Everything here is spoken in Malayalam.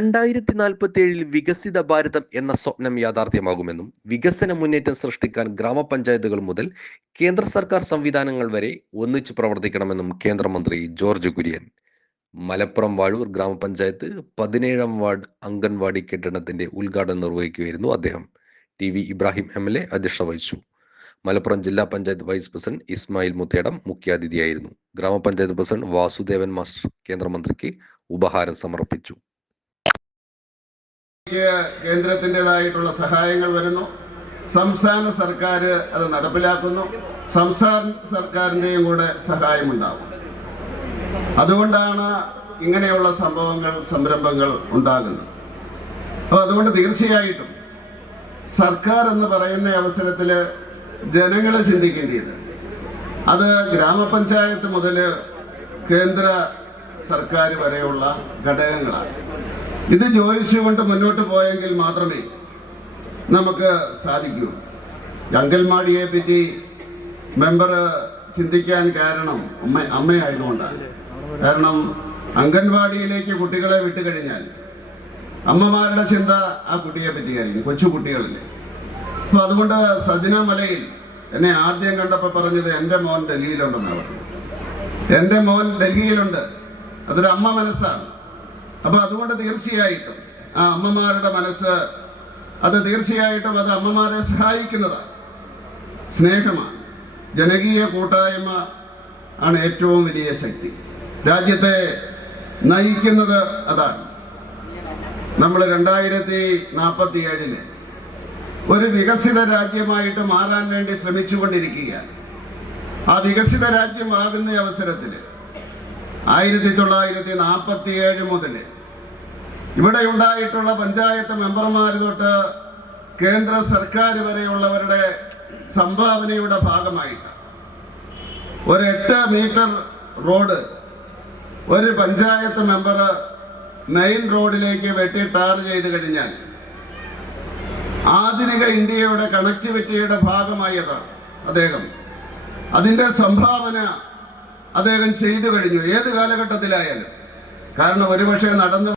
രണ്ടായിരത്തി നാൽപ്പത്തി ഏഴിൽ വികസിത ഭാരതം എന്ന സ്വപ്നം യാഥാർത്ഥ്യമാകുമെന്നും വികസന മുന്നേറ്റം സൃഷ്ടിക്കാൻ ഗ്രാമപഞ്ചായത്തുകൾ മുതൽ കേന്ദ്ര സർക്കാർ സംവിധാനങ്ങൾ വരെ ഒന്നിച്ചു പ്രവർത്തിക്കണമെന്നും കേന്ദ്രമന്ത്രി ജോർജ് കുര്യൻ. മലപ്പുറം വാഴൂർ ഗ്രാമപഞ്ചായത്ത് പതിനേഴാം വാർഡ് അംഗൻവാടി കെട്ടിടത്തിന്റെ ഉദ്ഘാടനം നിർവഹിക്കുകയായിരുന്നു അദ്ദേഹം. T V Ibrahim M L A അധ്യക്ഷത വഹിച്ചു. മലപ്പുറം ജില്ലാ പഞ്ചായത്ത് വൈസ് പ്രസിഡന്റ് ഇസ്മായിൽ മുത്തേടം മുഖ്യാതിഥിയായിരുന്നു. ഗ്രാമപഞ്ചായത്ത് പ്രസിഡന്റ് വാസുദേവൻ മാസ്റ്റർ കേന്ദ്രമന്ത്രിക്ക് ഉപഹാരം സമർപ്പിച്ചു. കേന്ദ്രത്തിന്റെതായിട്ടുള്ള സഹായങ്ങൾ വരുന്നു. സംസ്ഥാന സർക്കാർ അത് നടപ്പിലാക്കുന്നു. സംസ്ഥാന സർക്കാരിന്റെയും കൂടെ സഹായമുണ്ടാവും അതുകൊണ്ടാണ് ഇങ്ങനെയുള്ള സംഭവങ്ങൾ സംരംഭങ്ങൾ ഉണ്ടാകുന്നത്. അപ്പൊ അതുകൊണ്ട് തീർച്ചയായിട്ടും സർക്കാർ എന്ന് പറയുന്ന അവസരത്തിൽ ജനങ്ങളെ ചിന്തിക്കേണ്ടത് അത് ഗ്രാമപഞ്ചായത്ത് മുതൽ കേന്ദ്ര സർക്കാർ വരെയുള്ള ഘടകങ്ങളാണ്. ഇത് ജോലിച്ചുകൊണ്ട് മുന്നോട്ട് പോയെങ്കിൽ മാത്രമേ നമുക്ക് സാധിക്കൂ. അങ്കൽമാടിയെ പറ്റി മെമ്പർ ചിന്തിക്കാൻ കാരണം അമ്മ അമ്മയായതുകൊണ്ടാണ്. കാരണം അംഗൻവാടിയിലേക്ക് കുട്ടികളെ വിട്ടുകഴിഞ്ഞാൽ അമ്മമാരുടെ ചിന്ത ആ കുട്ടിയെ പറ്റിയായിരിക്കും കൊച്ചു കുട്ടികളില്ലേ അപ്പൊ അതുകൊണ്ട് സജന മലയിൽ എന്നെ ആദ്യം കണ്ടപ്പോ പറഞ്ഞത് എന്റെ മോൻ ഡൽഹിയിലുണ്ടെന്നാണ് എന്റെ മോൻ ഡൽഹിയിലുണ്ട്. അതൊരു അമ്മ മനസ്സാണ്. അപ്പൊ അതുകൊണ്ട് തീർച്ചയായിട്ടും ആ അമ്മമാരുടെ മനസ്സ് അത് തീർച്ചയായിട്ടും അത് അമ്മമാരെ സഹായിക്കുന്നതാണ്. സ്നേഹമാണ്. ജനകീയ കൂട്ടായ്മ ആണ് ഏറ്റവും വലിയ ശക്തി. രാജ്യത്തെ നയിക്കുന്നത് അതാണ്. നമ്മൾ രണ്ടായിരത്തി നാൽപ്പത്തി ഏഴിന് ഒരു വികസിത രാജ്യമായിട്ട് മാറാൻ വേണ്ടി ശ്രമിച്ചുകൊണ്ടിരിക്കുകയാണ്. ആ വികസിത രാജ്യമാകുന്ന അവസരത്തിൽ ആയിരത്തി തൊള്ളായിരത്തി നാൽപ്പത്തി ഏഴ് മുതൽ ഇവിടെ ഉണ്ടായിട്ടുള്ള പഞ്ചായത്ത് മെമ്പർമാർ തൊട്ട് കേന്ദ്ര സർക്കാർ വരെയുള്ളവരുടെ സംഭാവനയുടെ ഭാഗമായിട്ട് ഒരു എട്ട് മീറ്റർ റോഡ് ഒരു പഞ്ചായത്ത് മെമ്പർ മെയിൻ റോഡിലേക്ക് വെട്ടി ടാർ ചെയ്ത് കഴിഞ്ഞാൽ ആധുനിക ഇന്ത്യയുടെ കണക്ടിവിറ്റിയുടെ ഭാഗമായി അതാണ് അദ്ദേഹം. അതിന്റെ സംഭാവന അദ്ദേഹം ചെയ്തു കഴിഞ്ഞു. ഏത് കാലഘട്ടത്തിലായാലും. കാരണം ഒരുപക്ഷെ നടന്നു